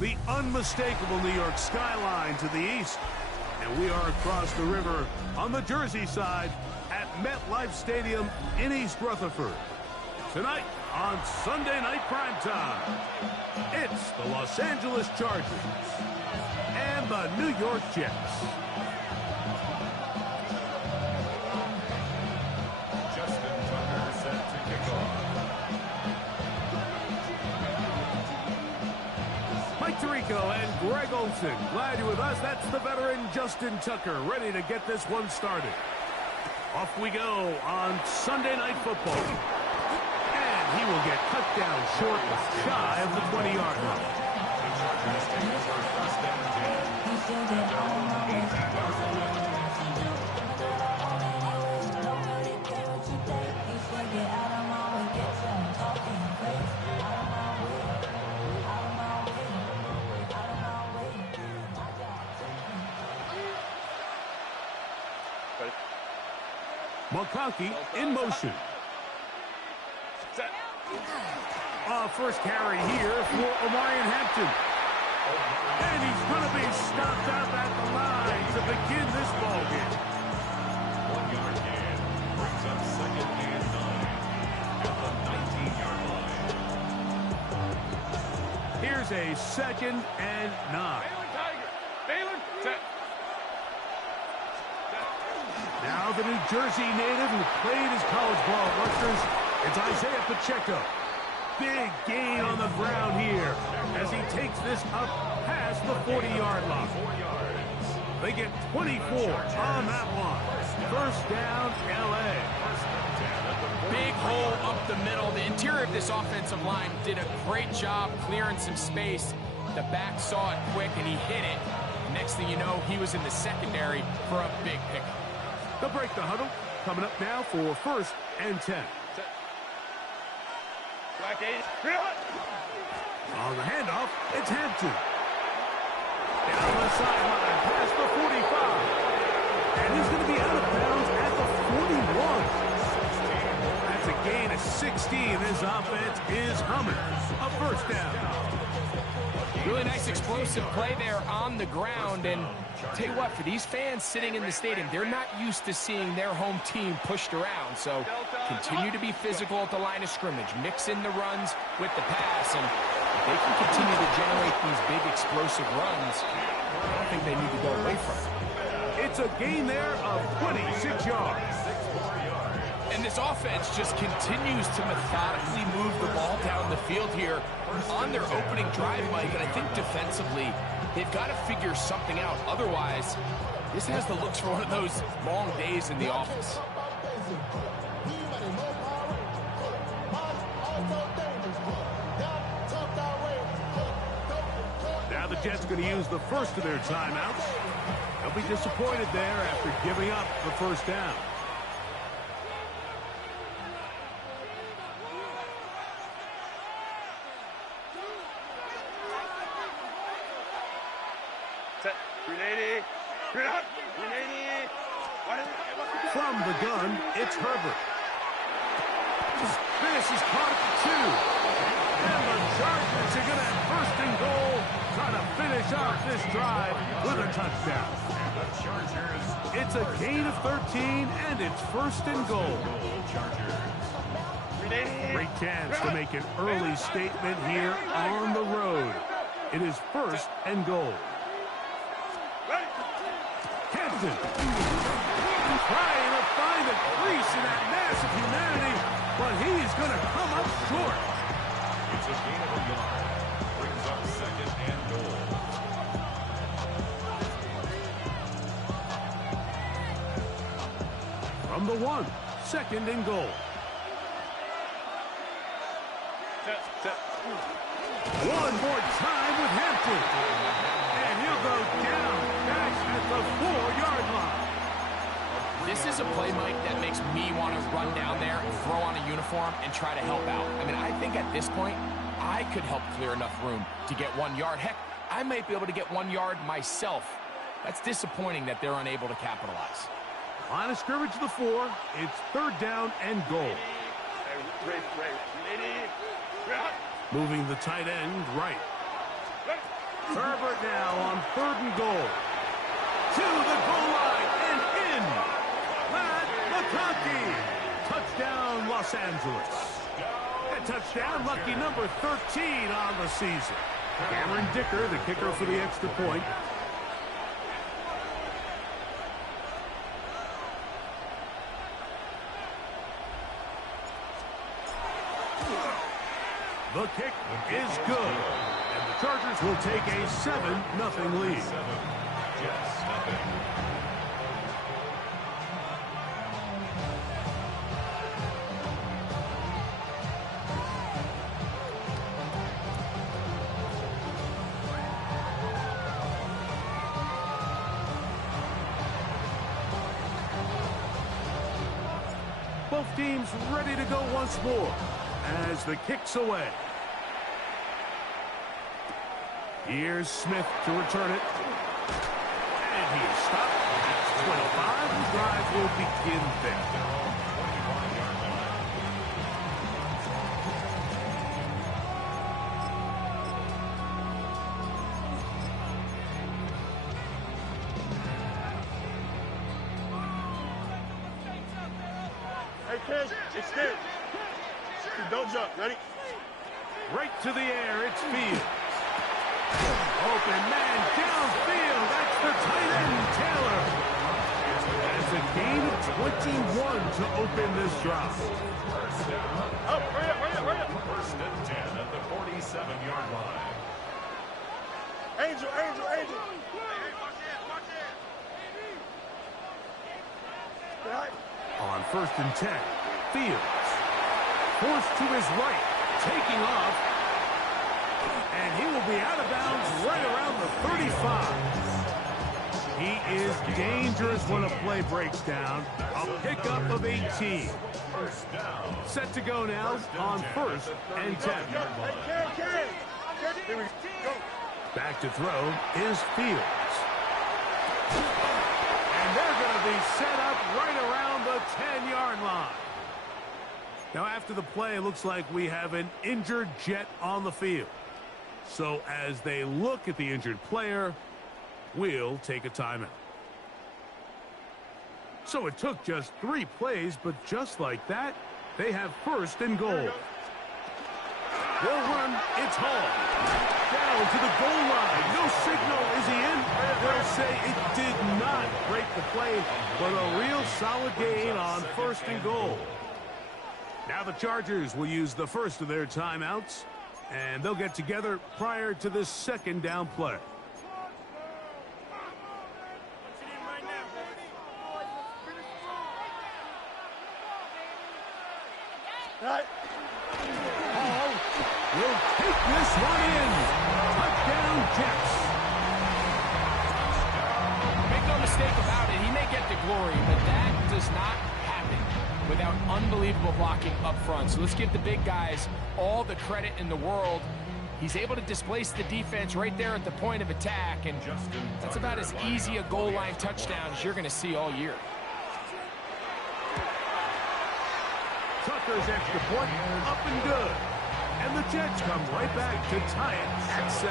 the unmistakable New York skyline to the east. And we are across the river on the Jersey side at MetLife Stadium in East Rutherford. Tonight on Sunday Night Primetime, it's the Los Angeles Chargers and the New York Jets. Tirico and Greg Olson, glad you're with us. That's the veteran Justin Tucker, ready to get this one started. Off we go on Sunday Night Football. And he will get cut down short, shy of the 20-yard line. McConkey in motion. First carry here for Omarion Hampton. And he's going to be stopped up at the line to begin this ball game. 1 yard gain brings up 2nd and 9 at the 19-yard line. Here's a 2nd and 9. Now the New Jersey native who played his college ball at Rutgers, it's Isaiah Pacheco. Big gain on the ground here as he takes this up past the 40-yard line. They get 24 on that one. First down, L.A. Big hole up the middle. The interior of this offensive line did a great job clearing some space. The back saw it quick, and he hit it. Next thing you know, he was in the secondary for a big pickup. They'll break the huddle. Coming up now for 1st and 10. On the handoff, it's Hampton. Down the sideline, past the 45. And he's going to be out of bounds at the 41. That's a gain of 16. This offense is humming. A first down. Really nice explosive play there on the ground. And tell you what, for these fans sitting in the stadium, they're not used to seeing their home team pushed around. So continue to be physical at the line of scrimmage. Mix in the runs with the pass. And if they can continue to generate these big explosive runs, I don't think they need to go away from it. It's a gain there of 26 yards. And this offense just continues to methodically move the ball down the field here on their opening drive, Mike. And I think defensively, they've got to figure something out. Otherwise, this has the looks for one of those long days in the office. Now the Jets going to use the first of their timeouts. They'll be disappointed there after giving up the first down. From the gun, it's Herbert. This is caught at the 2. And the Chargers are going to have 1st and goal, trying to finish off this drive with a touchdown. It's a gain of 13, and it's 1st and goal. Great chance to make an early statement here on the road. It is 1st and goal. Hampton trying to find a crease in that mass of humanity, but he's going to come up short. It's a gain of a yard. Brings up 2nd and goal. From the 1, 2nd and goal. One more time with Hampton. And he'll go down back at the 4-yard line. This is a play, Mike, that makes me want to run down there, throw on a uniform, and try to help out. I mean, I think at this point, I could help clear enough room to get 1 yard. Heck, I might be able to get 1 yard myself. That's disappointing that they're unable to capitalize. Line of scrimmage to the 4. It's 3rd down and goal. Moving the tight end right. Herbert now on 3rd and goal. To the goal line and in. Matt McConkey. Touchdown, Los Angeles. A touchdown, lucky number 13 on the season. Cameron Dicker, the kicker for the extra point. The kick is good. And the Chargers will take a 7-0 lead. Both teams ready to go once more as the kick's away. Here's Smith to return it. And he is stopped at 25. The drive will begin there. Hey, Ken, extend. Don't jump. Ready? Right to the air. It's Fields. Open man downfield. That's the tight end, Taylor. That's a gain of 21 to open this drive. Oh, hurry up. First and 10 at the 47-yard line. Angel. Hey, watch it. On 1st and 10, Fields. Forced to his right. Taking off. And he will be out of bounds right around the 35. He is dangerous when a play breaks down. A pickup of 18. Set to go now on 1st and 10. Here we go. Back to throw is Fields. And they're going to be set up right around the 10-yard line. Now, after the play, it looks like we have an injured Jet on the field. So as they look at the injured player, we'll take a timeout. So it took just 3 plays, but just like that, they have 1st and goal. They'll run. It's Hall. Down to the goal line. No signal. Is he in? They'll say it did not break the play, but a real solid gain on 1st and goal. Now the Chargers will use the first of their timeouts, and they'll get together prior to this 2nd down play. Hall will take this one in. Touchdown, Jets. Make no mistake about it, he may get the glory, but that does not happen without unbelievable blocking up front. So let's give the big guys all the credit in the world. He's able to displace the defense right there at the point of attack, and that's about as easy a goal line touchdown as you're going to see all year. Tucker's extra point up and good. And the Jets come right back to tie it at 7.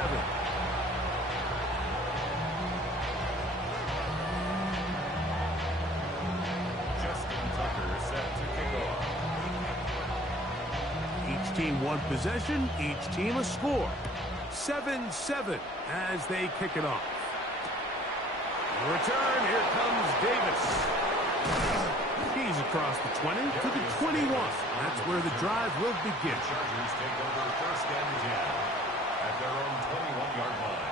Each team one possession, each team a score. 7-7 as they kick it off. Return, here comes Davis. He's across the 20 to the 21. That's where the drive will begin. Chargers take over 1st and 10 at their own 21-yard line.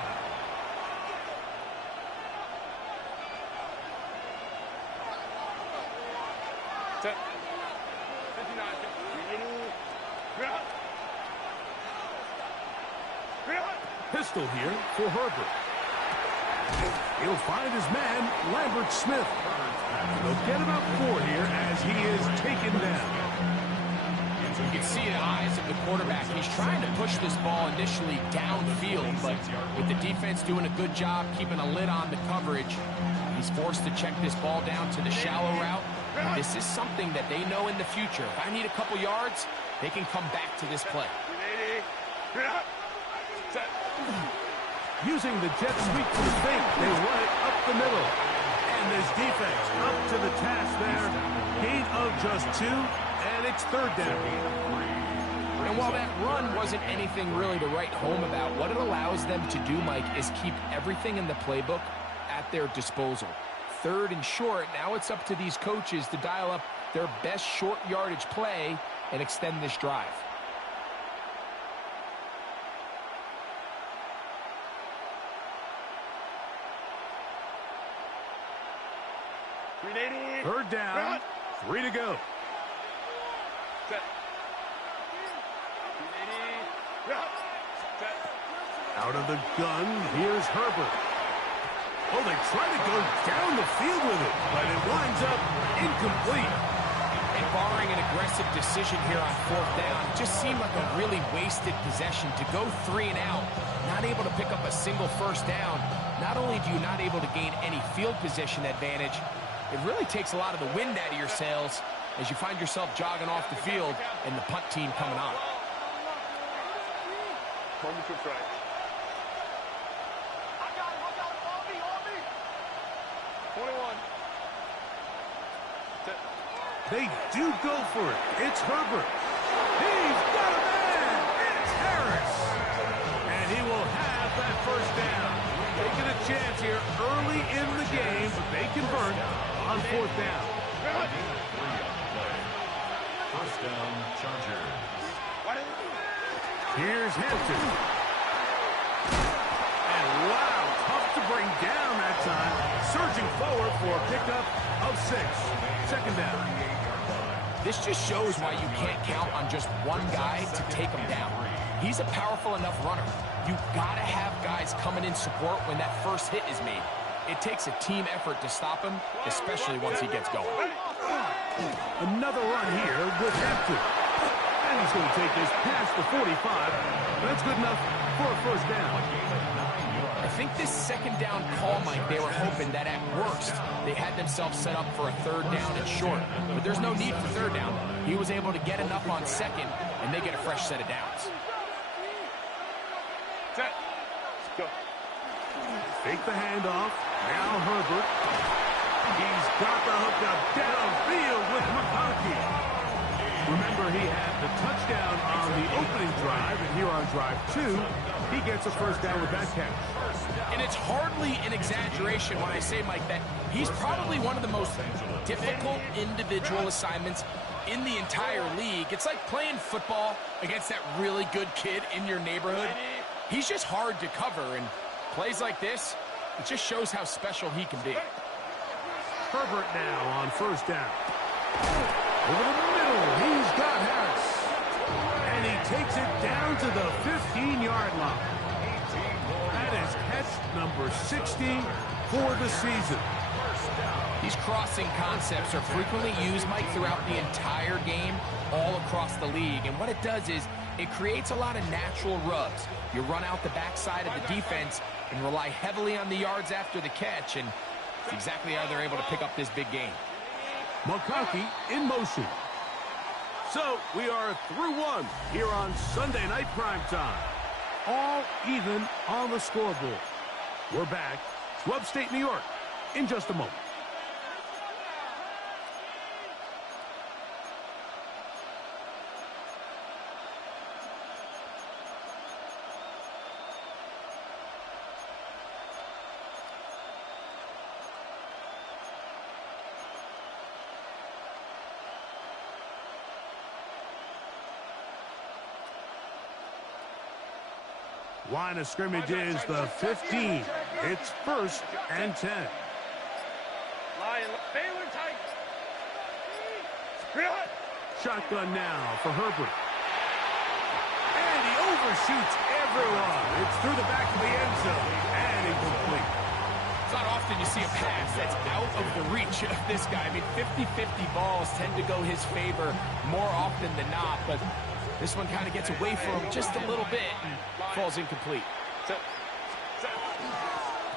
Set. 59. Pistol here for Herbert. He'll find his man, Lambert Smith. They'll get about 4 here as he is taken down. You can see the eyes of the quarterback. He's trying to push this ball initially downfield, but with the defense doing a good job keeping a lid on the coverage, he's forced to check this ball down to the shallow route. This is something that they know in the future. If I need a couple yards, they can come back to this play. Using the jet sweep to the fake, they run it up the middle. And this defense up to the task there. Gain of just 2, and it's third down. And while that run wasn't anything really to write home about, what it allows them to do, Mike, is keep everything in the playbook at their disposal. Third and short, now it's up to these coaches to dial up their best short yardage play and extend this drive. Third down, 3 to go. Out of the gun, here's Herbert. Oh, they try to go down the field with it, but it winds up incomplete. And barring an aggressive decision here on fourth down, it just seemed like a really wasted possession to go 3 and out, not able to pick up a single first down. Not only do you not able to gain any field position advantage, it really takes a lot of the wind out of your sails as you find yourself jogging off the field and the punt team coming on. Moment to strike. I got it. On me. 21. They do go for it. It's Herbert. He's got a man. It's Harris. And he will have that first down. Taking a chance here early in the game, but they convert on fourth down. First down, Chargers. Here's Hampton. And wow, tough to bring down that time. Surging forward for a pickup of 6. Second down. This just shows why you can't count on just one guy to take him down. He's a powerful enough runner. You've got to have guys coming in support when that first hit is made. It takes a team effort to stop him, especially once he gets going. Another run here with Hampton. And he's going to take this past the 45. That's good enough for a first down. I think this second down call, Mike, they were hoping that at worst they had themselves set up for a third down and short. But there's no need for third down. He was able to get enough on second, and they get a fresh set of downs. Set. Go. Fake the handoff. Now Herbert. He's got the hookup downfield with McConkey. Remember, he had the touchdown on the opening drive, and here on drive 2, he gets a first down with that catch. And it's hardly an exaggeration when I say, Mike, that he's probably one of the most difficult individual assignments in the entire league. It's like playing football against that really good kid in your neighborhood. He's just hard to cover, and plays like this, it just shows how special he can be. Herbert now on first down. Over the middle, he's got Harris. And he takes it down to the 15-yard line. That is catch number 60 for the season. These crossing concepts are frequently used, Mike, throughout the entire game, all across the league. And what it does is it creates a lot of natural rubs. You run out the backside of the defense and rely heavily on the yards after the catch, and it's exactly how they're able to pick up this big game. McConkey in motion. So we are through one here on Sunday Night Primetime. All even on the scoreboard. We're back to upstate New York in just a moment. Line of scrimmage is the 15. It's 1st and 10. Lion, Baylor tight. Shotgun now for Herbert. And he overshoots everyone. It's through the back of the end zone and incomplete. It's not often you see a pass that's out of the reach of this guy. I mean, 50-50 balls tend to go his favor more often than not, but this one kind of gets away from him just a little bit and falls incomplete.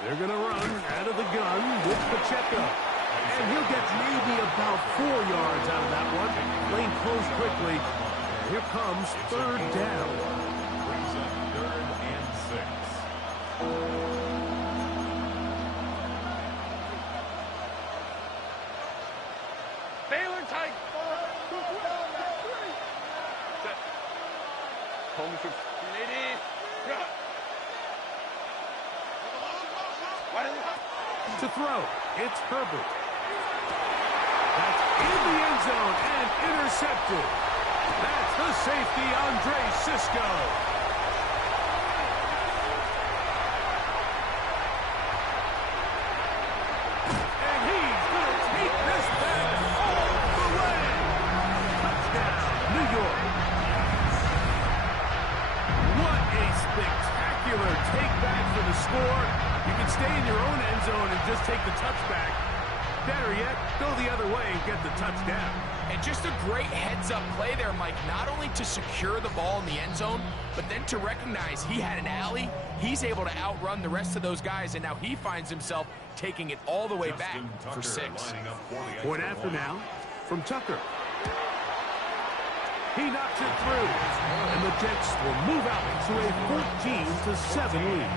They're going to run out of the gun with Pacheco. And he'll get maybe about 4 yards out of that one. Lane closed quickly. And here comes third down. Brings up 3rd and 6. To throw, it's Herbert. That's in the end zone and intercepted. That's the safety, Andre Cisco. And he's going to take this back all the way. Touchdown, New York. What a spectacular take back for the score. You can stay in your own end zone and just take the touchback. Better yet, go the other way and get the touchdown. And just a great heads-up play there, Mike. Not only to secure the ball in the end zone, but then to recognize he had an alley. He's able to outrun the rest of those guys, and now he finds himself taking it all the way back for 6. Point after now from Tucker. He knocks it through, and the Jets will move out to a 14-7 lead.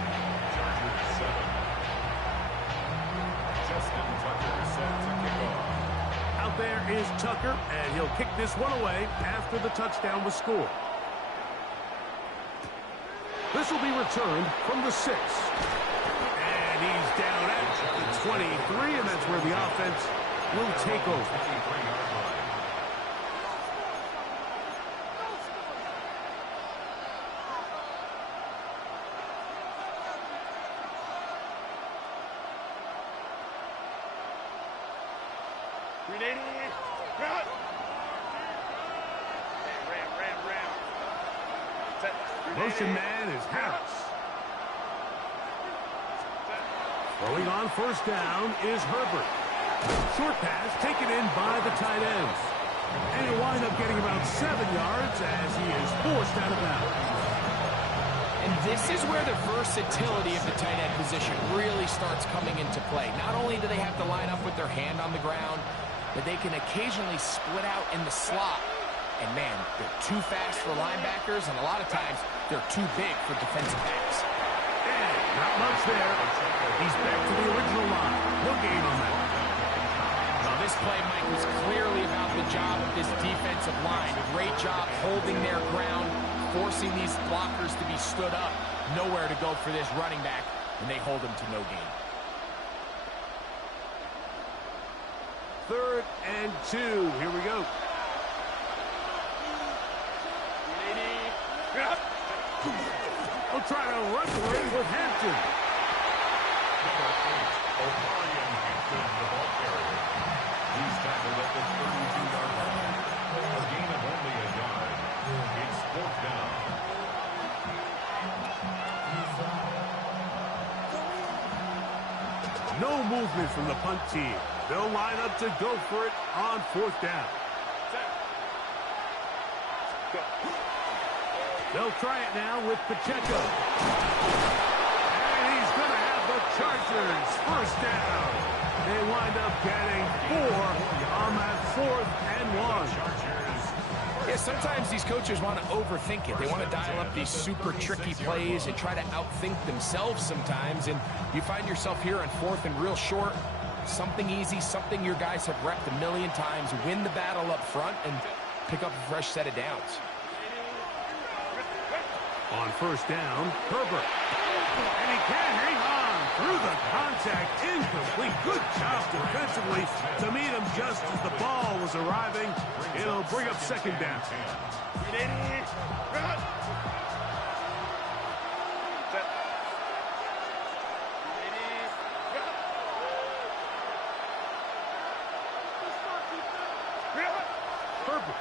Out there is Tucker, and he'll kick this one away after the touchdown was scored. This will be returned from the 6. And he's down at the 23, and that's where the offense will take over. Motion man is Harris. Throwing on first down is Herbert. Short pass taken in by the tight ends. And he'll wind up getting about 7 yards as he is forced out of bounds. And this is where the versatility of the tight end position really starts coming into play. Not only do they have to line up with their hand on the ground, but they can occasionally split out in the slot. And, man, they're too fast for linebackers, and a lot of times they're too big for defensive backs. And not much there. He's back to the original line. No gain on that. Well, this play, Mike, was clearly about the job of this defensive line. Great job holding their ground, forcing these blockers to be stood up. Nowhere to go for this running back, and they hold him to no gain. 3rd and 2. Here we go. We'll try to run for it with Hampton. The ball carrier. He's tackled at the 32-yard line. A gain of only a yard. It's 4th down. No movement from the punt team. They'll line up to go for it on 4th down. They'll try it now with Pacheco. And he's going to have the Chargers first down. They wind up getting 4 on that 4th and 1. Yeah, sometimes these coaches want to overthink it. They want to dial up these super tricky plays and try to outthink themselves sometimes. And you find yourself here on 4th and real short. Something easy, something your guys have repped a million times. Win the battle up front and pick up a fresh set of downs. On first down, Herbert. And he can hang on through the contact. Incomplete. Good job defensively to meet him just as the ball was arriving. It'll bring up 2nd down. Herbert.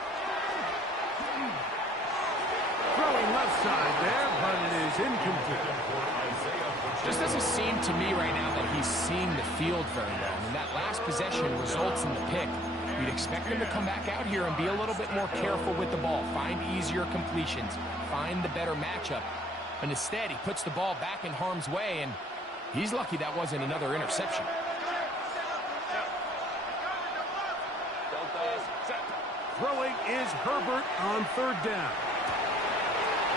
Throwing left side there, but it is incomplete. Just doesn't seem to me right now that he's seeing the field very well. And that last possession results in the pick. You'd expect him to come back out here and be a little bit more careful with the ball, find easier completions, find the better matchup. But instead, he puts the ball back in harm's way, and he's lucky that wasn't another interception. Throwing is Herbert on 3rd down.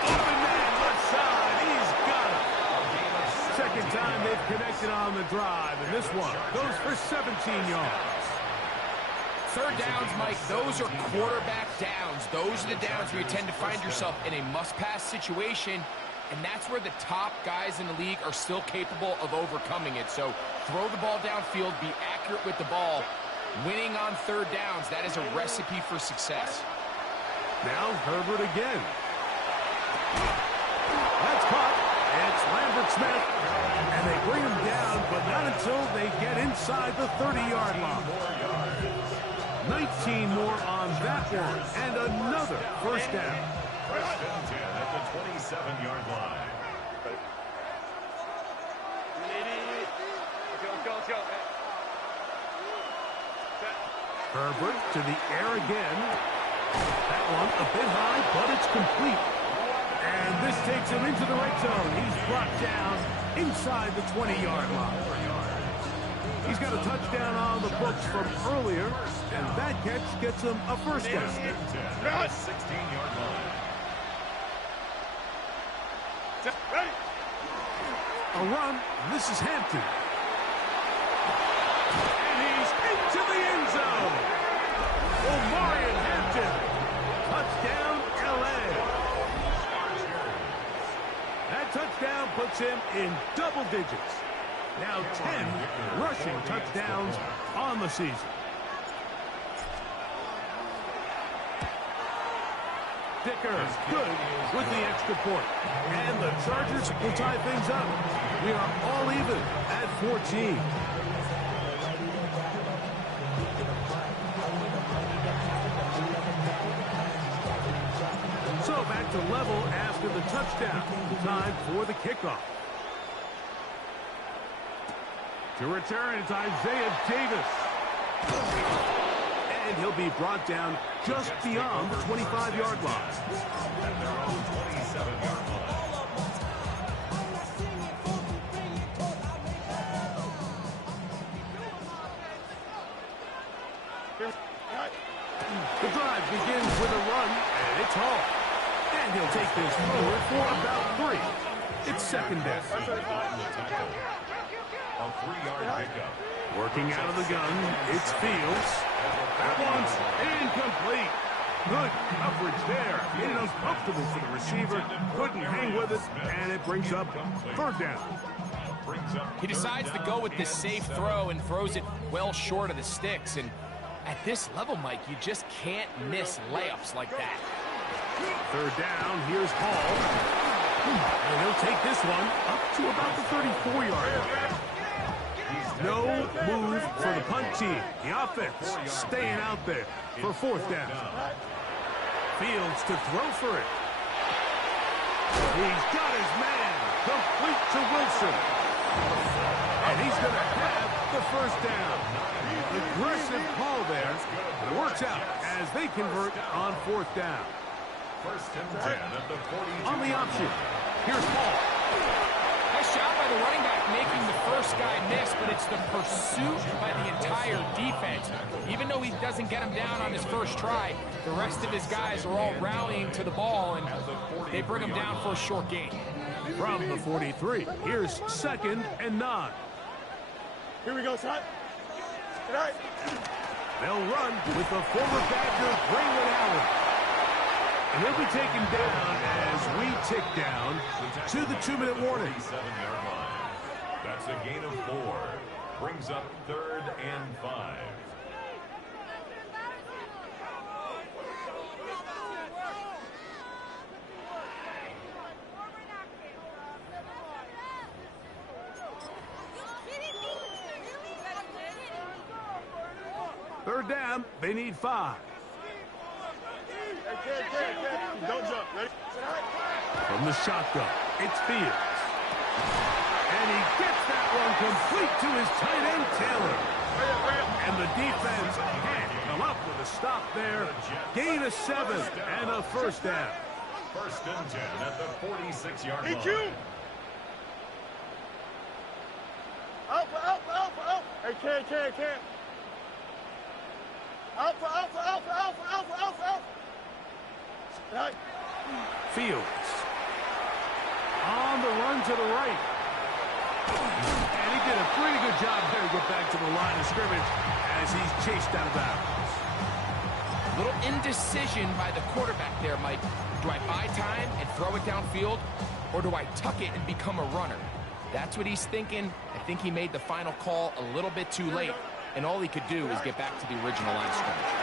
Open man, left side, he's got it. 2nd time they've connected on the drive, and this one goes for 17 yards. Third downs, Mike, those are quarterback downs. Those are the downs where you tend to find yourself in a must-pass situation, and that's where the top guys in the league are still capable of overcoming it. So throw the ball downfield, be accurate with the ball. Winning on third downs, that is a recipe for success. Now Herbert again. That's caught. It's Lambert Smith. And they bring him down, but not until they get inside the 30-yard line. 19 more on that one. And another first down. First and 10 at the 27-yard line. Herbert to the air again. That one a bit high, but it's complete. And this takes him into the red zone. He's brought down inside the 20-yard line. He's got a touchdown on the books from earlier, and that catch gets him a first down. 16-yard line. A run. This is Hampton. And he's into the end zone. Omarion Hampton. Touchdown, L.A. That touchdown puts him in double digits. Now 10 rushing touchdowns on the season. Dicker good with the extra point. And the Chargers will tie things up. We are all even at 14. So back to level after the touchdown. Time for the kickoff. To return, it's Isaiah Davis. And he'll be brought down just beyond the 25-yard line. At their own 27-yard line. The drive begins with a run, and it's Hall. And he'll take this forward for about 3. It's second down. A 3-yard pickup. Working out of the gun, it's Fields. That one's incomplete. Good coverage there. It was comfortable for the receiver. Couldn't hang with it, and it brings up third down. He decides to go with this safe throw and throws it well short of the sticks. And at this level, Mike, you just can't miss layups like that. Third down, here's Hall. And he'll take this one up to about the 34-yard line. No move for the punt team. The offense staying out there for fourth down. Fields to throw for it. He's got his man. Complete to Wilson. And he's going to have the first down. Aggressive call there. It works out as they convert on fourth down. First and 10 at the 42. On the option, here's Hall. Nice job by the running back making the first guy miss, but it's the pursuit by the entire defense. Even though he doesn't get him down on his first try, the rest of his guys are all rallying to the ball, and they bring him down for a short gain. From the 43, here's second and 9. Here we go, son. Good night. They'll run with the former Badger, Braylon Allen. And he'll be taken down as we tick down to the 2-minute warning. 37-yard line. That's a gain of 4. Brings up third and 5. Third down, they need 5. Don't jump. Ready? From the shotgun, it's Fields. And he gets that one complete to his tight end, Taylor. And the defense can't come up with a stop there. Gain of 7 and a first down. First and 10 at the 46-yard line. EQ. Alpha. Hey, can't. Alpha. Right. Fields. On the run to the right. And he did a pretty good job there to get back to the line of scrimmage as he's chased out of bounds. Little indecision by the quarterback there, Mike. Do I buy time and throw it downfield, or do I tuck it and become a runner? That's what he's thinking. I think he made the final call a little bit too late, and all he could do is get back to the original line of scrimmage.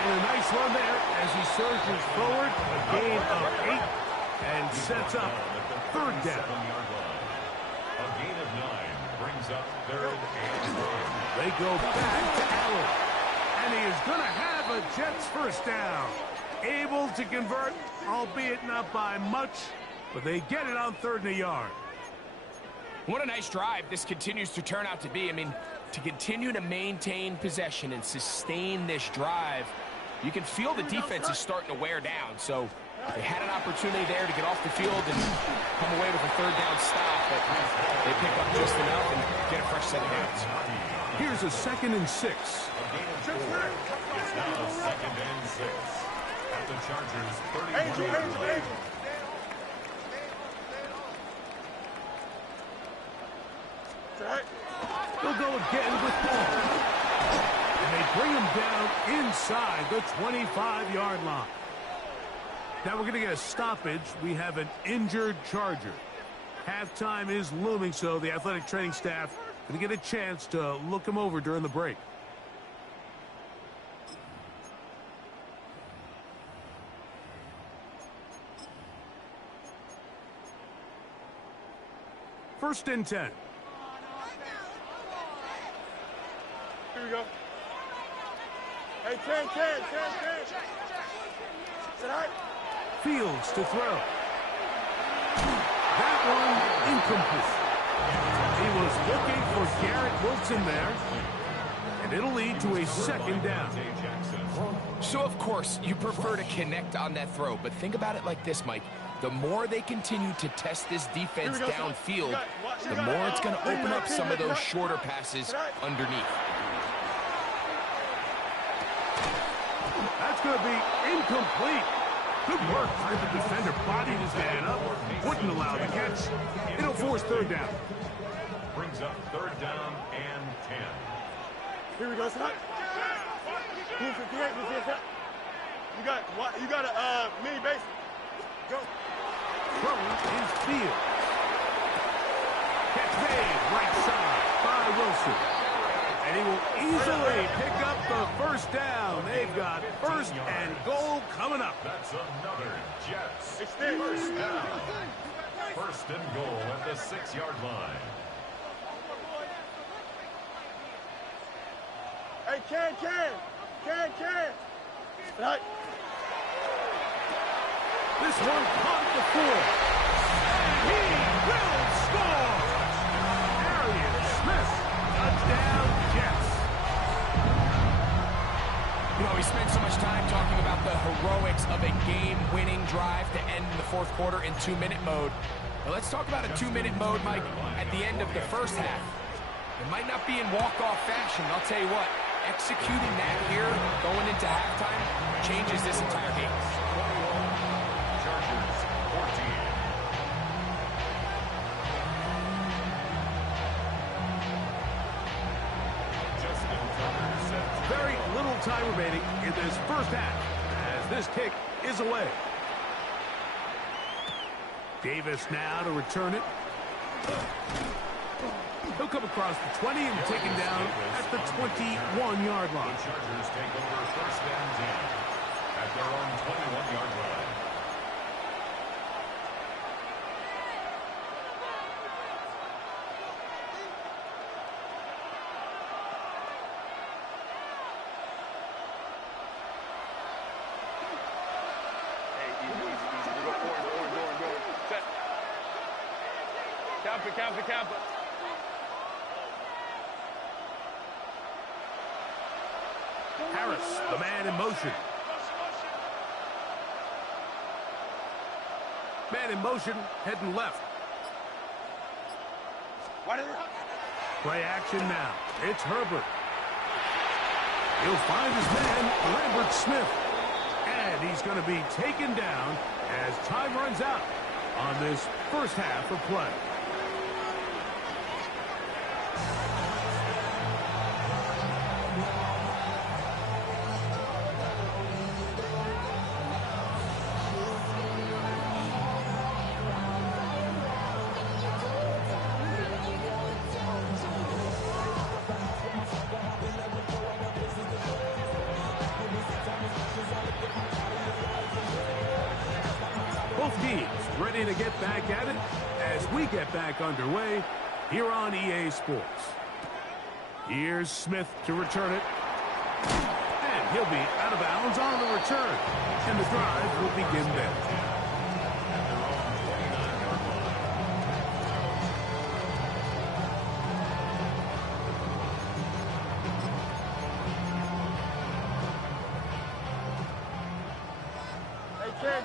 And a nice run there as he surges forward, a gain of 8, and sets up third down. A gain of 9 brings up third and 1. They go back to Allen, and he is going to have a Jets first down. Able to convert, albeit not by much, but they get it on 3rd and a yard. What a nice drive this continues to turn out to be. I mean, to continue to maintain possession and sustain this drive, you can feel the defense is starting to wear down. So they had an opportunity there to get off the field and come away with a 3rd down stop, but they pick up just enough and get a fresh set of downs. Here's a 2nd and 6. It's now 2nd and 6 at the Chargers' 31-yard line. They'll go again with ball. And they bring him down inside the 25-yard line. Now we're going to get a stoppage. We have an injured Charger. Halftime is looming, so the athletic training staff going to get a chance to look him over during the break. First and 10. Here we go. Hey, 10. Sit high. Fields to throw. That one incomplete. He was looking for Garrett Wilson there, and it'll lead to a 2nd down. So, of course, you prefer to connect on that throw, but think about it like this, Mike. The more they continue to test this defense downfield, the more it's going to open up some of those shorter passes underneath. That's going to be incomplete. Good work by the defender. Bodied his man up. Wouldn't allow the catch. It'll force 3rd down. Brings up 3rd down and 10. Here we go, son. You got a mini base. Go. Throwing is Field. Catch made right side by Wilson. And he will easily pick up the 1st down. They've got 1st and goal coming up. That's another Jets first down. 1st and goal at the 6-yard line. Hey, Can. Right. This one caught the 4. And he will score. Arian Smith. Touchdown, Jets. You know, we spent so much time talking about the heroics of a game-winning drive to end the 4th quarter in 2-minute mode. Now let's talk about a 2-minute mode, Mike, at the end of the 1st half. It might not be in walk-off fashion, I'll tell you what. Executing that here, going into halftime, changes this entire game. 21, Chargers 14. Very little time remaining in this 1st half as this kick is away. Davis now to return it. He'll come across the 20 and taken down at the 21-yard line. The Chargers take over 1st and 10 at their own 21-yard line. Camp it. Harris, the man in motion. Man in motion, heading left. Play action now. It's Herbert. He'll find his man, Lambert Smith. And he's going to be taken down as time runs out on this 1st half of play. teams ready to get back at it as we get back underway here on EA Sports. Here's Smith to return it. And he'll be out of bounds on the return. And the drive will begin there.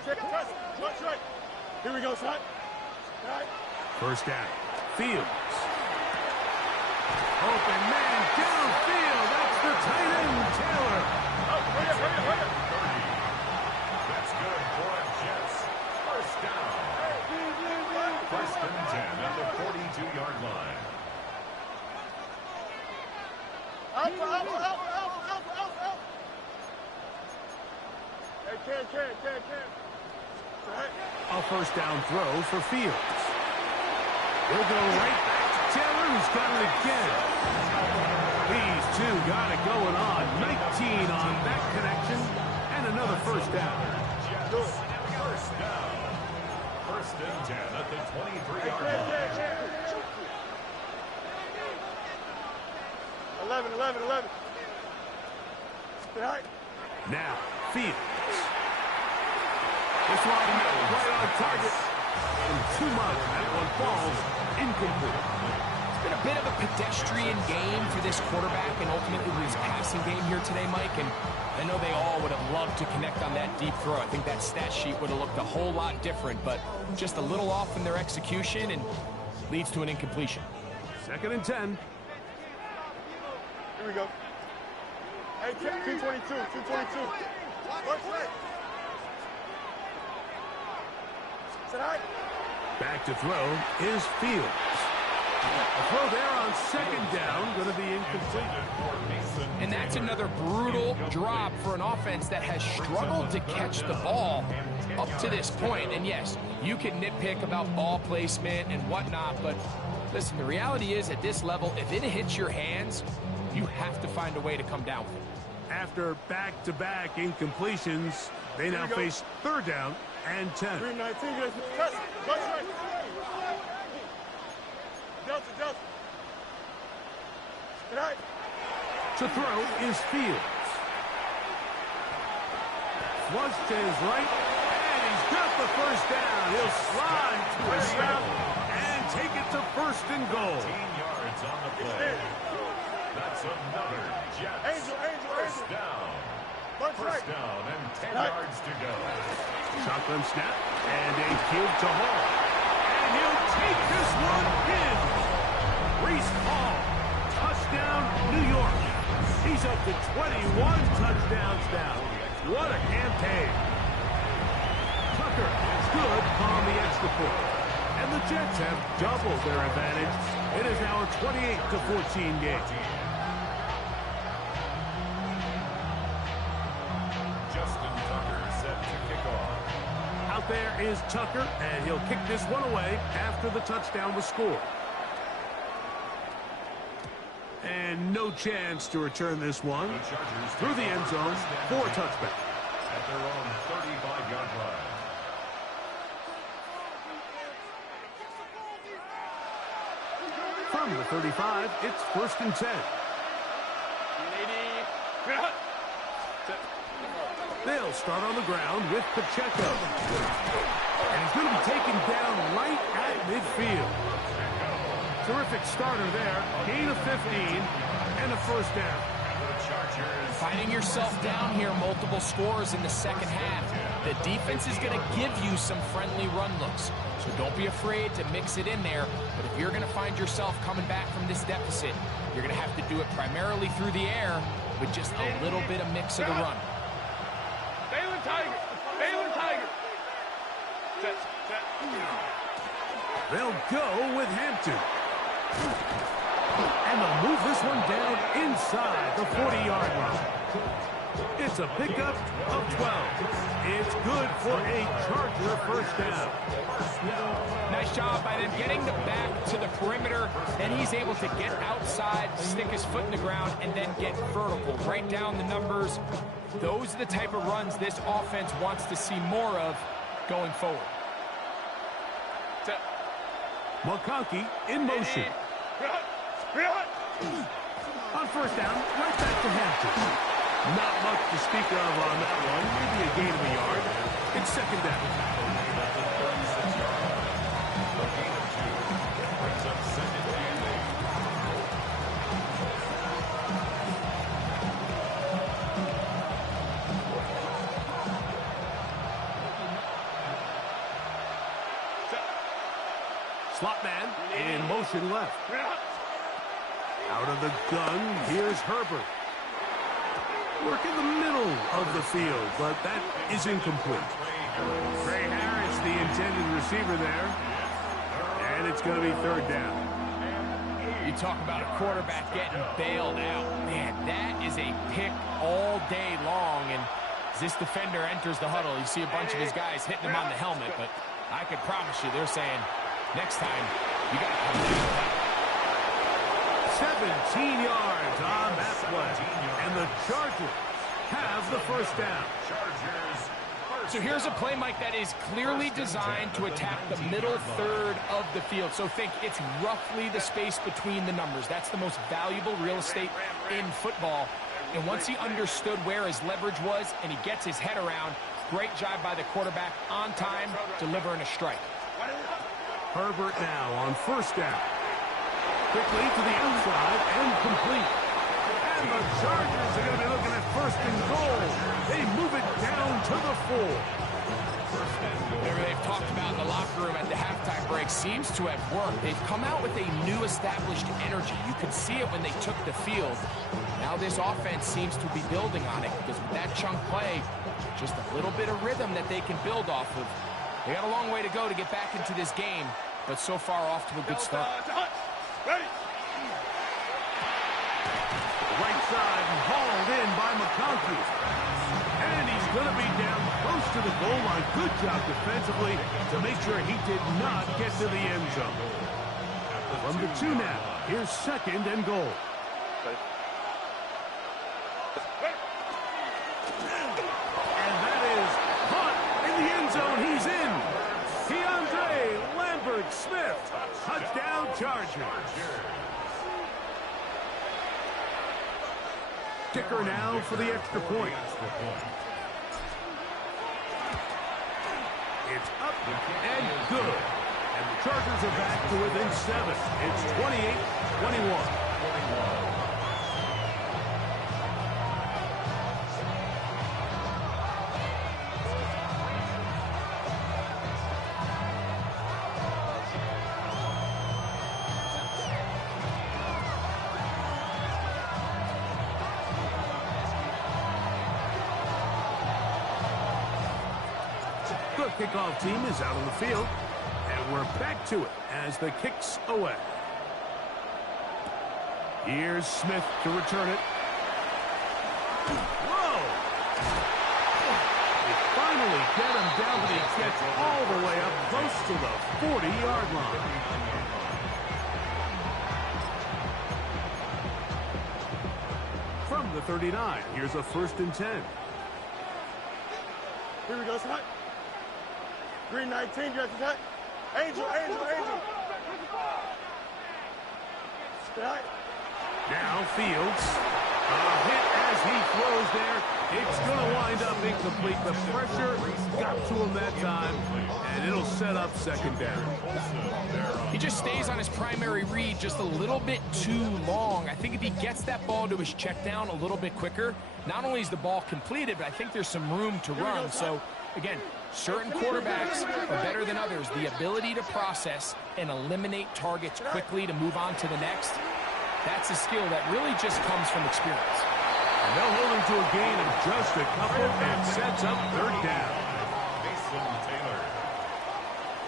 Check. Right. Here we go, son. Right. First down. Fields. Open man downfield. That's the tight end, Taylor. Hurry up. That's good for a Jets. First down. First and 10 at the 42-yard line. Out. Hey, can. A first down throw for Fields. He'll go right back to Taylor, who's got it again. These two got it going on. 19 on that connection, and another first down. Jets. First down. First and 10 at the 23-yard line. 11. Right. Now, Fields. This one right on target. And too much. That one falls incomplete. It's been a bit of a pedestrian game for this quarterback and ultimately his passing game here today, Mike. And I know they all would have loved to connect on that deep throw. I think that stat sheet would have looked a whole lot different, but just a little off in their execution and leads to an incompletion. Second and 10. Here we go. Hey, 222. What's right? Back to throw is Fields. A throw there on second down, going to be incomplete. And that's another brutal drop for an offense that has struggled to catch the ball up to this point. And yes, you can nitpick about ball placement and whatnot, but listen, the reality is at this level, if it hits your hands, you have to find a way to come down with it. After back-to-back incompletions, they now face third down and 10. 319, touch right. Delta. Right. To throw is Fields. Flush to his right, and he's got the first down. He'll slide to his left and take it to first and goal. 15 yards on the play. That's another Jets. Angel. First down. First down and 10 yards to go. Shotgun snap and a kick to Hall. And he'll take this one in. Reese Hall, touchdown, New York. He's up to 21 touchdowns now. What a campaign. Tucker is good on the extra point. And the Jets have doubled their advantage. It is now a 28-14 game. Out there is Tucker, and he'll kick this one away after the touchdown was scored. And no chance to return this one through the end zone for a touchback. At their own 35-yard line. From the 35, it's first and 10. They'll start on the ground with Pacheco. And he's going to be taken down right at midfield. Terrific starter there. Gain of 15 and a first down. Finding yourself down here, multiple scores in the second half. The defense is going to give you some friendly run looks. So don't be afraid to mix it in there. But if you're going to find yourself coming back from this deficit, you're going to have to do it primarily through the air with just a little bit of mix of the run. Tiger. They'll go with Hampton. And they'll move this one down inside the 40-yard line. It's a pickup of 12. It's good for a Charger first down. Nice job by them getting the back to the perimeter. Then he's able to get outside, stick his foot in the ground, and then get vertical. Write down the numbers. Those are the type of runs this offense wants to see more of going forward. McConkey in motion. On first down, right back to Hampton. Not much to speak of on that one. Maybe a gain of a yard. It's second down. Slot man in motion left. Out of the gun, here's Herbert. Work in the middle of the field, but that is incomplete. Ray Harris, the intended receiver there. And it's going to be third down. You talk about a quarterback getting bailed out. Man, that is a pick all day long. And as this defender enters the huddle, you see a bunch of his guys hitting him on the helmet. But I can promise you, they're saying, next time, you got to come back with that. 17 yards on that play. And the Chargers have the first down. So here's a play, Mike, that is clearly designed to attack the middle third of the field. So think it's roughly the space between the numbers. That's the most valuable real estate in football. And once he understood where his leverage was and he gets his head around, great job by the quarterback on time, delivering a strike. Herbert now on first down. Quickly to the outside and complete. And the Chargers are going to be looking at first and goal. They move it down to the 4. Whatever they've talked about in the locker room at the halftime break seems to have worked. They've come out with a new established energy. You could see it when they took the field. Now this offense seems to be building on it because with that chunk play, just a little bit of rhythm that they can build off of. They got a long way to go to get back into this game, but so far off to a good start. Right side hauled in by McConkey. And he's going to be down close to the goal line. Good job defensively to make sure he did not get to the end zone. From the 2 now, here's second and goal. And that is caught in the end zone. He's in. Keandre Lambert-Smith. Touchdown, Chargers. Kicker now for the extra point. It's up and good. And the Chargers are back to within 7. It's 28-21. The kickoff team is out on the field, and we're back to it as the kick's away. Here's Smith to return it. Whoa! They finally get him down, but he gets all the way up close to the 40-yard line. From the 39, here's a 1st and 10. Here we go, son. Green 19, you have to touch. Angel. Now Fields. A hit as he throws there. It's going to wind up incomplete. The pressure got to him that time, and it'll set up second down. He just stays on his primary read just a little bit too long. I think if he gets that ball to his check down a little bit quicker, not only is the ball completed, but I think there's some room to run. So, again, certain quarterbacks are better than others. The ability to process and eliminate targets quickly to move on to the next, that's a skill that really just comes from experience. And they'll hold him to a gain of just a couple and sets up third down. Mason Taylor.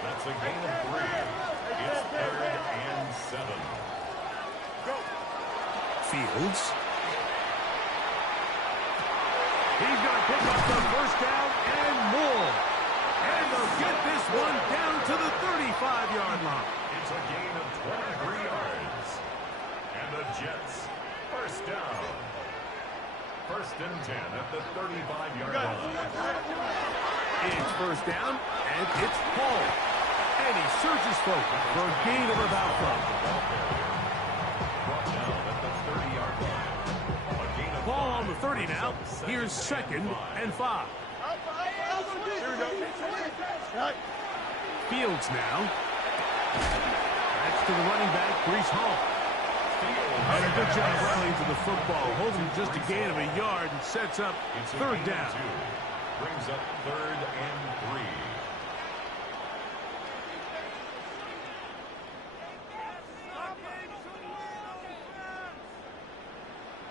That's a gain of 3. It's 3rd and 7. Fields. He's going to pick up the first down and more. And they'll get this one down to the 35-yard line. It's a gain of 23 yards. And the Jets, first down. 1st and 10 at the 35-yard line. It's first down, and it's Paul. And he surges focus for a gain of about 5. Ball on the 30 now. Here's 2nd and 5. Fields now. That's to the running back, Brees Hall. And a good job rallying to the football. Holding just a gain of a yard and sets up 3rd down. Brings up 3rd and 3.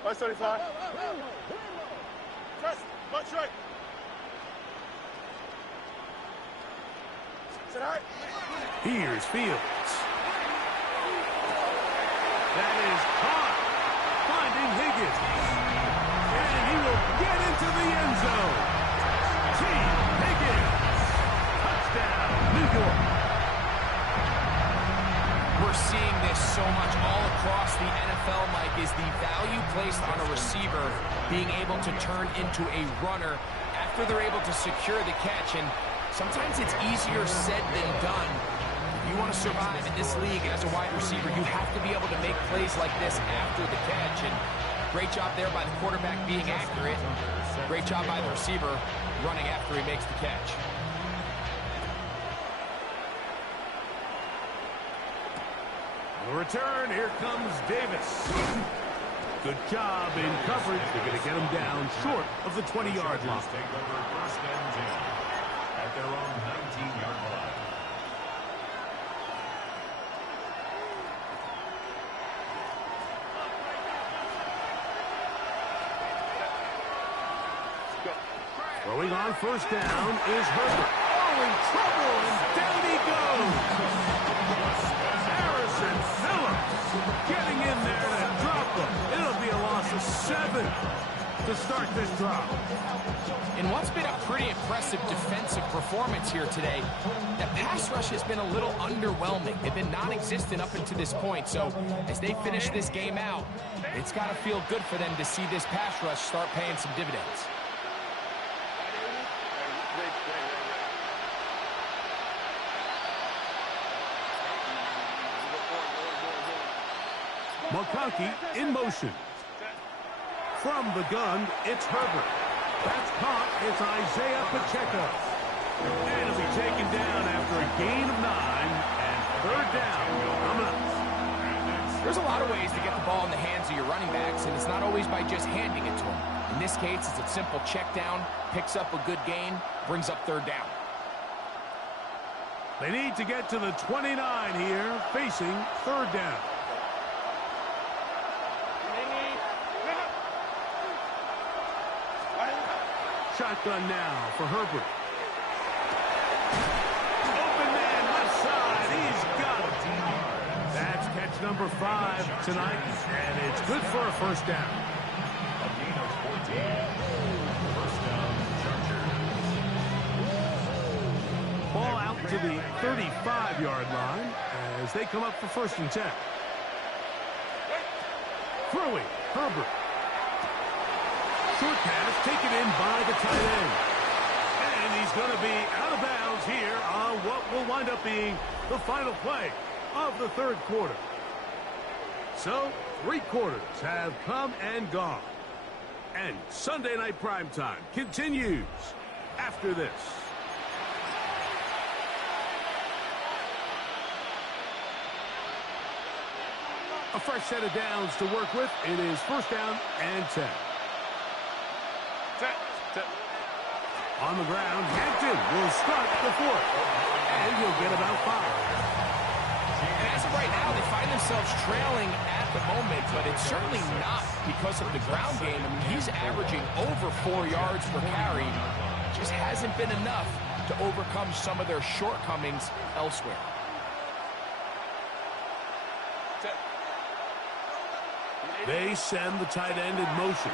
Right 75. Press. Much right. Sit high. Here's Fields. That is caught. Finding Higgins. And he will get into the end zone. T. Higgins. Touchdown, New York. We're seeing this so much all across the NFL, Mike, is the value placed on a receiver being able to turn into a runner after they're able to secure the catch. And sometimes it's easier said than done. If you want to survive in this league as a wide receiver, you have to be able to make plays like this after the catch. And great job there by the quarterback being accurate. Great job by the receiver running after he makes the catch. On the return, here comes Davis. Good job in coverage. They're going to get him down short of the 20-yard line. Take over 1st and 10 at their own 19-yard line. Throwing on 1st down is Herbert. Oh, in trouble, and down he goes. Harrison Phillips getting in there to drop him. It'll be a loss of 7 to start this drive. In what's been a pretty impressive defensive performance here today, the pass rush has been a little underwhelming. They've been non-existent up until this point. So as they finish this game out, it's got to feel good for them to see this pass rush start paying some dividends. McConkey in motion. From the gun, it's Herbert. That's caught. It's Isaiah Pacheco. And he'll be taken down after a gain of 9 and 3rd down coming up. There's a lot of ways to get the ball in the hands of your running backs, and it's not always by just handing it to them. In this case, it's a simple check down, picks up a good gain, brings up 3rd down. They need to get to the 29 here, facing 3rd down. Shotgun now for Herbert. Open man, left side. He's got it. That's catch number 5 tonight, and it's good for a 1st down. A gain of 14. 1st down, Chargers. Ball out to the 35-yard line as they come up for 1st and 10. Throwing, Herbert. Short pass taken in by the tight end. And he's going to be out of bounds here on what will wind up being the final play of the 3rd quarter. So, 3 quarters have come and gone. And Sunday Night Primetime continues after this. A fresh set of downs to work with. It is 1st down and 10. On the ground, Hampton will start the 4th. And he'll get about 5. And as of right now, they find themselves trailing at the moment, but it's certainly not because of the ground game. I mean, he's averaging over 4 yards per carry. Just hasn't been enough to overcome some of their shortcomings elsewhere. They send the tight end in motion.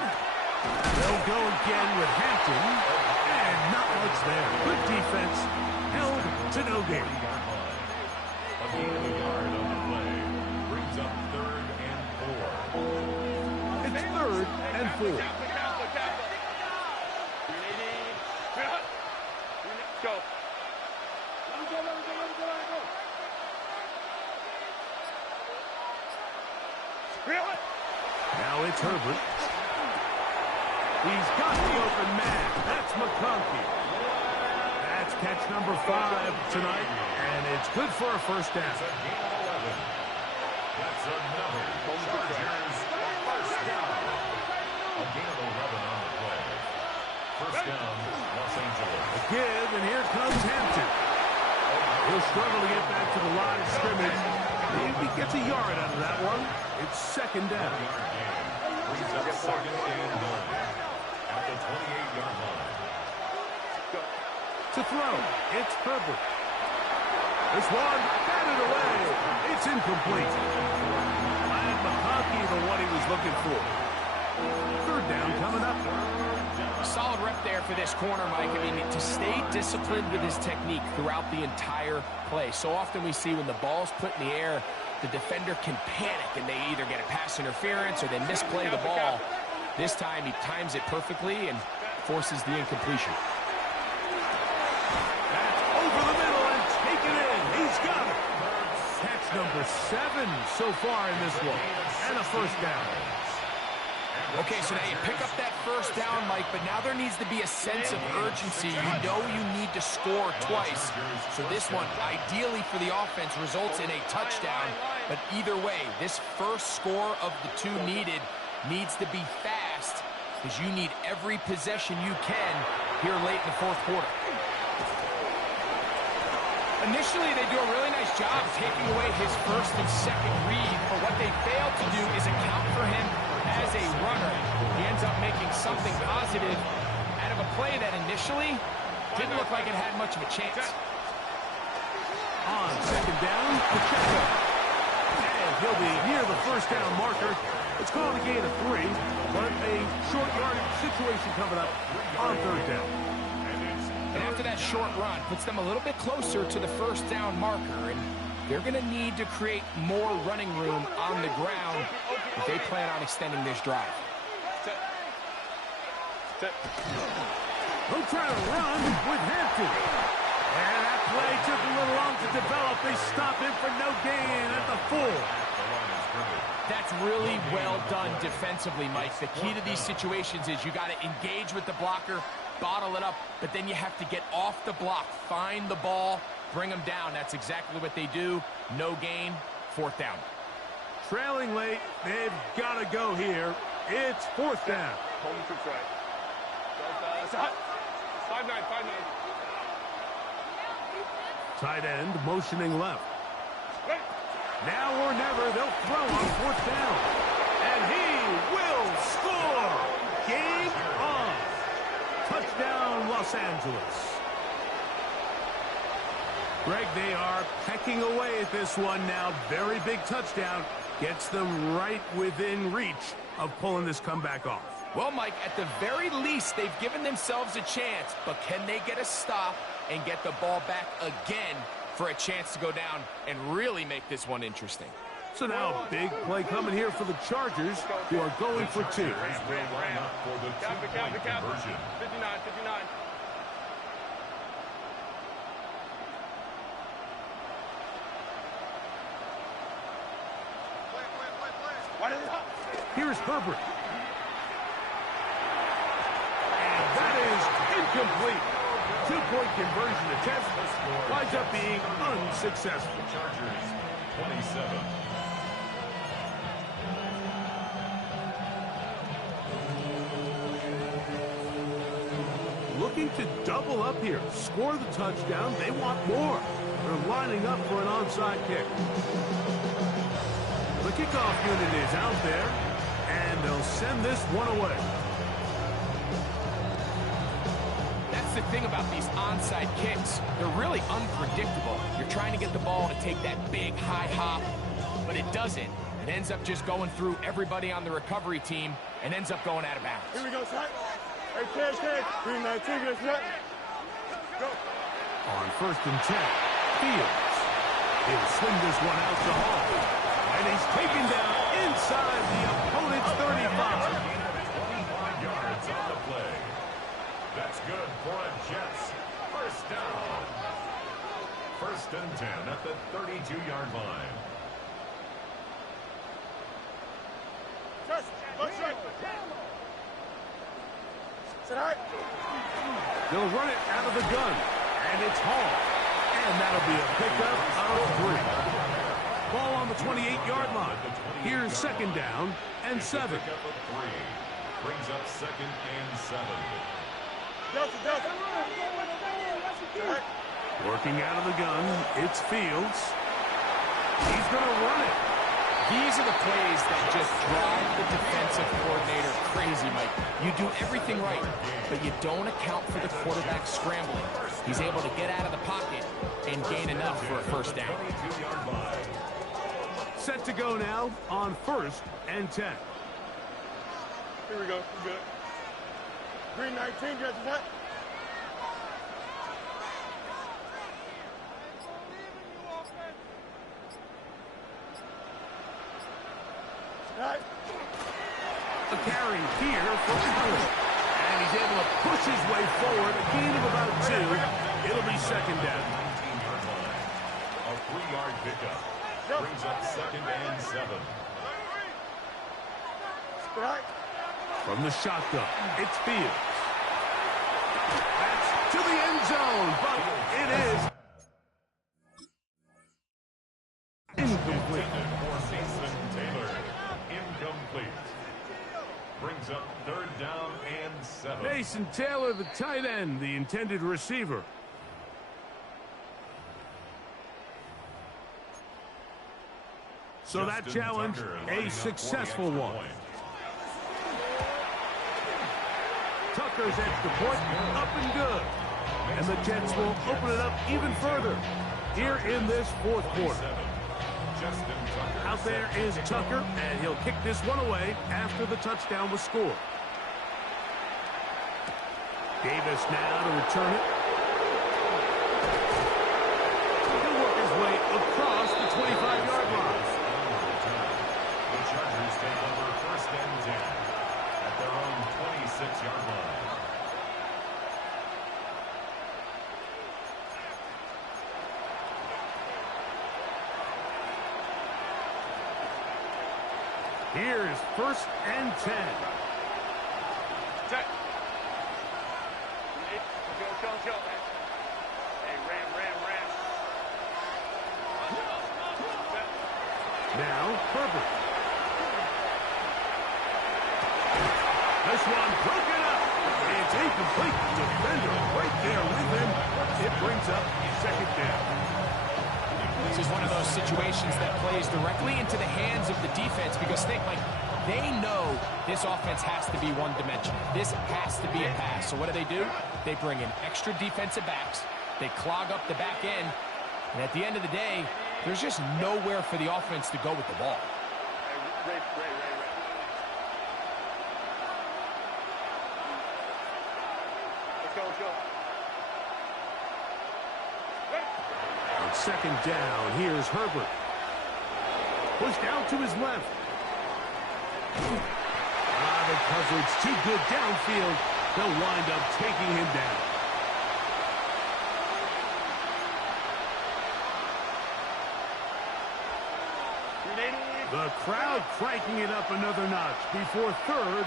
They'll go again with Hampton, and not much there. Good defense, held to no gain. A gain of a yard on the play brings up 3rd and 4. It's 3rd and 4. Go. It's Herbert. He's got the open man. That's McConkey. That's catch number 5 tonight, and it's good for a first down. That's another Chargers first down. A gain of 11 on the play. First down, Los Angeles. A give, and here comes Hampton. He'll struggle to get back to the line of scrimmage. Maybe gets a yard out of that one. It's second down. Brings up second and 9 at the 28-yard line. To throw, it's Herbert. This one, batted away. It's incomplete. And McConkey, the one he was looking for. Third down coming up. Solid rep there for this corner, Mike. I mean, to stay disciplined with his technique throughout the entire play. So often we see when the ball's put in the air, the defender can panic and they either get a pass interference or they misplay the ball. This time he times it perfectly and forces the incompletion. That's over the middle and taken in. He's got it. Catch number 7 so far in this one. And a first down. Okay, so now you pick up that first down, Mike, but now there needs to be a sense of urgency. You know you need to score twice. So this one, ideally for the offense, results in a touchdown. But either way, this first score of the 2 needed needs to be fast because you need every possession you can here late in the fourth quarter. Initially, they do a really nice job taking away his first and second read, but what they failed to do is account for him as a runner. He ends up making something positive out of a play that initially didn't look like it had much of a chance. On second down, Pacheco. And he'll be near the first down marker. It's called a gain of 3, but a short yardage situation coming up on third down. And after that short run, puts them a little bit closer to the first down marker, and they're going to need to create more running room on the ground if they plan on extending this drive. They'll try to run with Hampton. And that play took a little long to develop. They stop him for no gain at the 4. That's really well done defensively, Mike. The key to these situations is you got to engage with the blocker, bottle it up, but then you have to get off the block, find the ball, bring them down. That's exactly what they do. No gain, fourth down. Trailing late, they've got to go here. It's fourth down. Home to right. 5-9, 5-9. Tight end motioning left. Now or never, they'll throw on fourth down. And he will score. Game on. Touchdown, Los Angeles. Greg, they are pecking away at this one now. Very big touchdown. Gets them right within reach of pulling this comeback off. Well, Mike, at the very least, they've given themselves a chance, but can they get a stop and get the ball back again for a chance to go down and really make this one interesting? So now a big play coming here for the Chargers, who are going for 2. For the 2-point conversion. 59, 59. Here's Herbert. And that is incomplete. 2-point conversion attempt winds up being unsuccessful. Chargers 27. Looking to double up here. Score the touchdown. They want more. They're lining up for an onside kick. The kickoff unit is out there, and they'll send this one away. That's the thing about these onside kicks. They're really unpredictable. You're trying to get the ball to take that big high hop, but it doesn't. It ends up just going through everybody on the recovery team and ends up going out of bounds. Here we go, Ty. Hey, K. 319, get set. Go. On first and 10, Fields. He'll swing this one out to Hall. And he's taken down inside the opponent's 35. 25 yards on the play. That's good for a Jets first down. First and 10 at the 32-yard line. Just, go. They'll run it out of the gun, and it's Hall. And that'll be a pickup of 3. Ball on the 28-yard line. Here's second down and 7. Pickup of 3. Brings up second and 7. Working out of the gun, it's Fields. He's going to run it. These are the plays that just drive the defensive coordinator crazy, Mike. You do everything right, but you don't account for the quarterback scrambling. He's able to get out of the pocket and gain enough for a first down. Set to go now on 1st and 10. Here we go. We're good. Green 19, get that. A carry here for Cutthroat. And he's able to push his way forward. A gain of about 2. It'll be second down. 19-yard line. A 3-yard pickup. Brings up second and 7. From the shotgun, it's Fields. That's to the end zone, but it is incomplete. Incomplete. Brings up 3rd down and 7. Mason Taylor, the tight end, the intended receiver. So that challenge, a successful one. Tucker's at the point, up and good. And the Jets will open it up even further here in this 4th quarter. Out there is Tucker, and he'll kick this one away after the touchdown was scored. Davis now to return it. He'll work his way across the 25-yard line. The Chargers take over 1st and 10 at their own 26-yard line. Here's 1st and 10. Set. Go. Hey, ram. Now, Herbert. This one broken up. It's incomplete. Defender right there with him. It brings up second down. This is one of those situations that plays directly into the hands of the defense because they know this offense has to be one-dimensional. This has to be a pass. So what do? They bring in extra defensive backs. They clog up the back end. And at the end of the day, there's just nowhere for the offense to go with the ball. Ray. Let's go. On second down, here's Herbert. Pushed out to his left. The coverage too good downfield. They'll wind up taking him down. The crowd cranking it up another notch before 3rd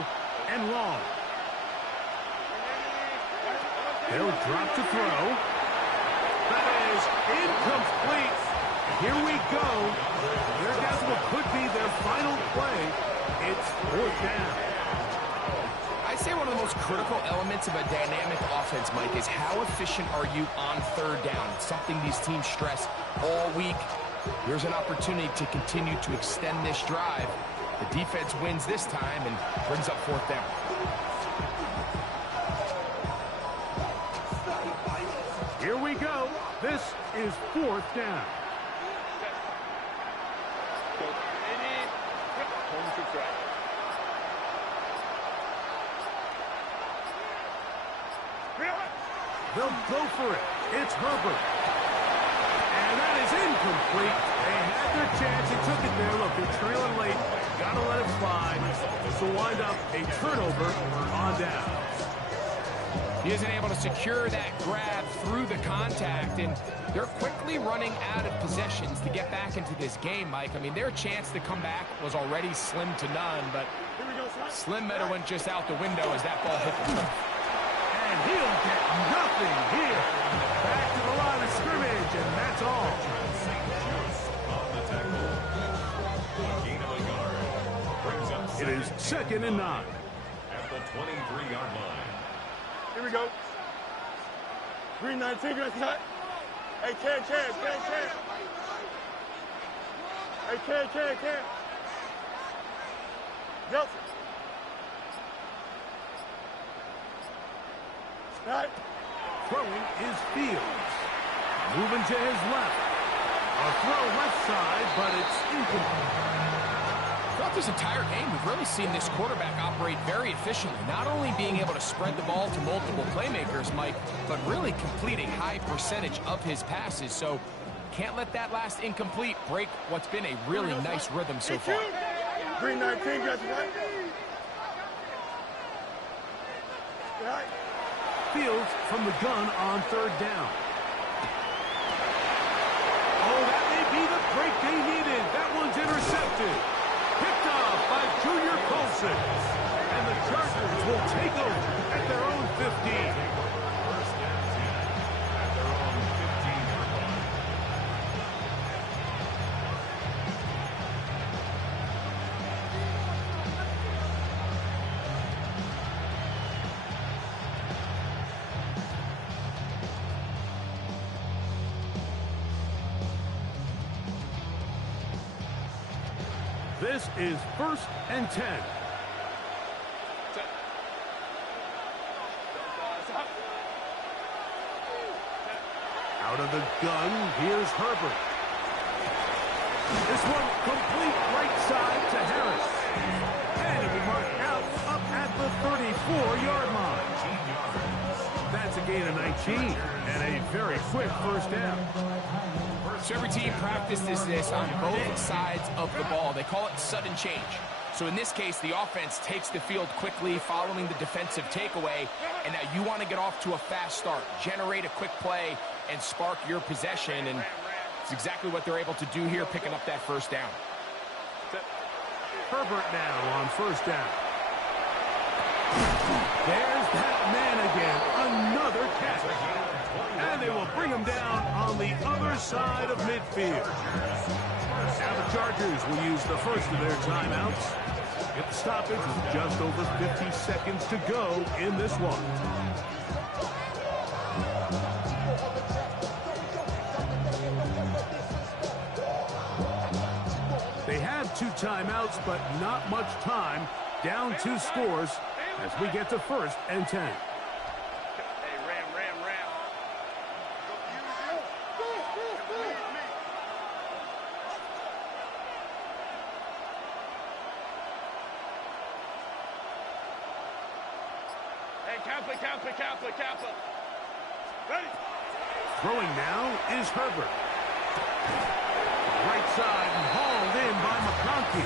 and long. They'll drop to throw. That is incomplete. Here we go. They're down to what could be their final play. It's 4th down. I'd say one of the most critical elements of a dynamic offense, Mike, is how efficient are you on 3rd down. It's something these teams stress all week. Here's an opportunity to continue to extend this drive. The defense wins this time and brings up 4th down. Here we go. This is 4th down. They'll go for it. It's Herbert. And that is incomplete. They had their chance. They took it there. Look, they're trailing late. Got to let it fly. So wind up a turnover on down. He isn't able to secure that grab through the contact, and they're quickly running out of possessions to get back into this game, Mike. I mean, their chance to come back was already slim to none, but Slim Meadow went just out the window as that ball hit the turf. And he'll get nothing here. Back to the line of scrimmage, and that's all. It is 2nd and 9. At the 23-yard line. Here we go. 319, good shot. Hey, Cam. Hey, Cam. Nelson. Right. Throwing is Fields. Moving to his left. A throw left side, but it's incomplete. Throughout this entire game, we've really seen this quarterback operate very efficiently, not only being able to spread the ball to multiple playmakers, Mike, but really complete a high percentage of his passes. So can't let that last incomplete break what's been a really nice rhythm so far. 319, got you right. Right. Fields from the gun on 3rd down. Oh, that may be the break they needed. That one's intercepted. Picked off by Junior Colson. And the Chargers will take over at their own 15. First and 10 at their own 15-yard line. This is 1st and 10. Out of the gun, here's Herbert. This one complete right side to Harris. And it will mark out up at the 34-yard line. That's a gain of 19 and a very quick 1st down. So every team practices this on both sides of the ball. They call it sudden change. So in this case, the offense takes the field quickly following the defensive takeaway, and now you want to get off to a fast start, generate a quick play, and spark your possession, and it's exactly what they're able to do here, picking up that 1st down. Herbert now on 1st down. There's that man again, another catch. And they will bring him down on the other side of midfield. Now the Chargers will use the first of their timeouts. Get the stoppage with just over 50 seconds to go in this one. They had 2 timeouts, but not much time. Down 2 scores as we get to 1st and 10. Kappa. Ready. Throwing now is Herbert. Right side and hauled in by McConkey.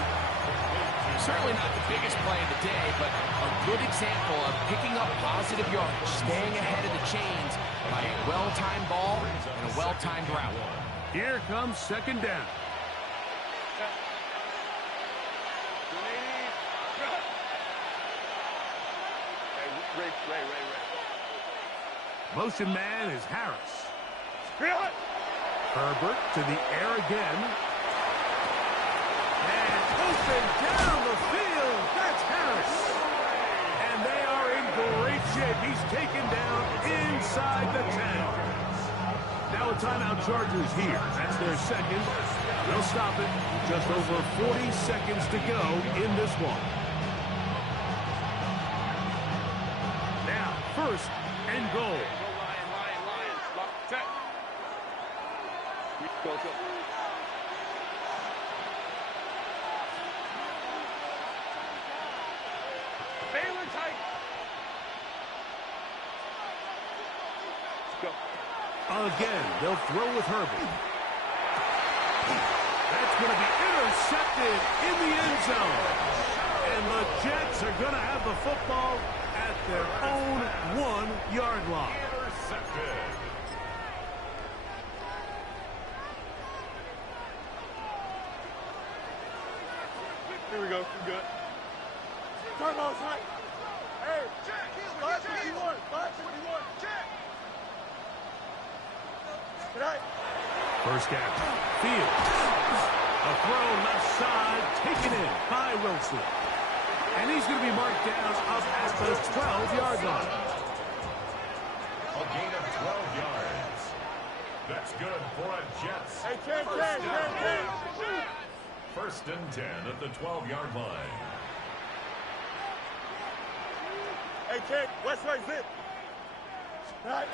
Certainly not the biggest play of the day, but a good example of picking up positive yardage, staying ahead of the chains by a well-timed ball and a well-timed route. Here comes 2nd down. Ray. Motion man is Harris. Herbert to the air again. And open down the field. That's Harris. And they are in great shape. He's taken down inside the 10. Now a timeout Chargers here. That's their 2nd. They'll stop it. Just over 40 seconds to go in this one. Now, 1st and goal. Go. Baylor tight. Go. Again, they'll throw with Herbert. That's going to be intercepted in the end zone. And the Jets are going to have the football at their own 1-yard line. Intercepted. Here we go. We're good. Turbo, right? Hey, 551, 551. Tonight. First gap. Field. A throw left side. Taken in by Wilson. And he's going to be marked down up at the 12-yard line. A gain of 12 yards. That's good for a Jets. Hey, Ken. First and 10 at the 12-yard line. Hey, Ken, West right zip. Right.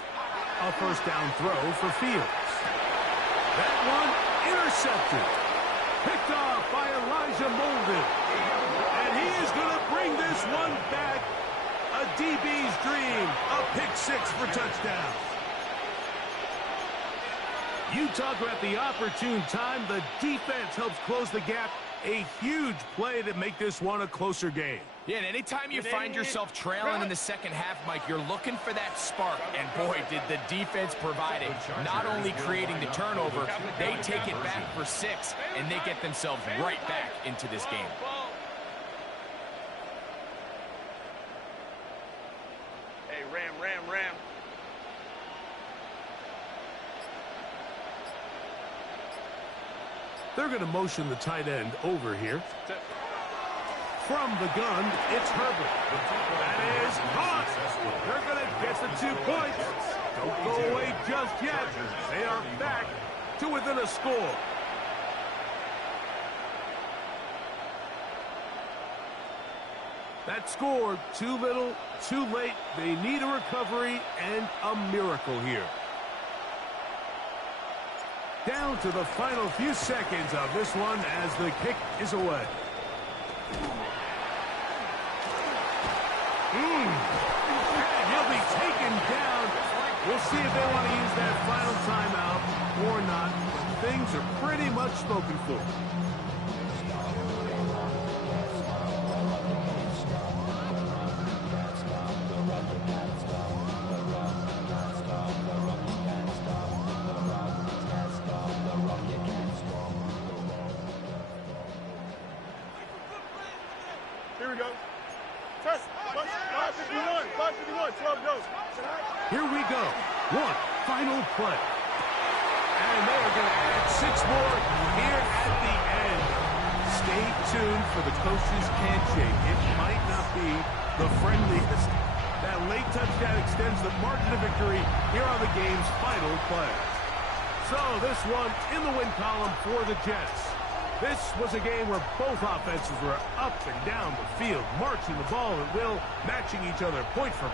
A first down throw for Fields. That one intercepted. Picked off by Elijah Molden. And he is going to bring this one back. A DB's dream. A pick six for touchdown. You talk about the opportune time. The defense helps close the gap. A huge play to make this one a closer game. Yeah, and anytime you find yourself trailing in the second half, Mike, you're looking for that spark. And boy, did the defense provide it. Not only creating the turnover, they take it back for 6, and they get themselves right back into this game. Hey, Ram. They're going to motion the tight end over here. From the gun, it's Herbert. That is caught. They're going to get the 2 points. Don't go away just yet. They are back to within a score. That score, too little, too late. They need a recovery and a miracle here. Down to the final few seconds of this one as the kick is away. And he'll be taken down. We'll see if they want to use that final timeout or not. Things are pretty much spoken for. Here we go. Test. 551, 12 goes. Here we go. One final play. And they are going to add 6 more here at the end. Stay tuned for the coach's handshake. It might not be the friendliest. That late touchdown extends the margin of victory here on the game's final play. So this one in the win column for the Jets. This was a game where both offenses were up and down the field, marching the ball at will, matching each other point for point.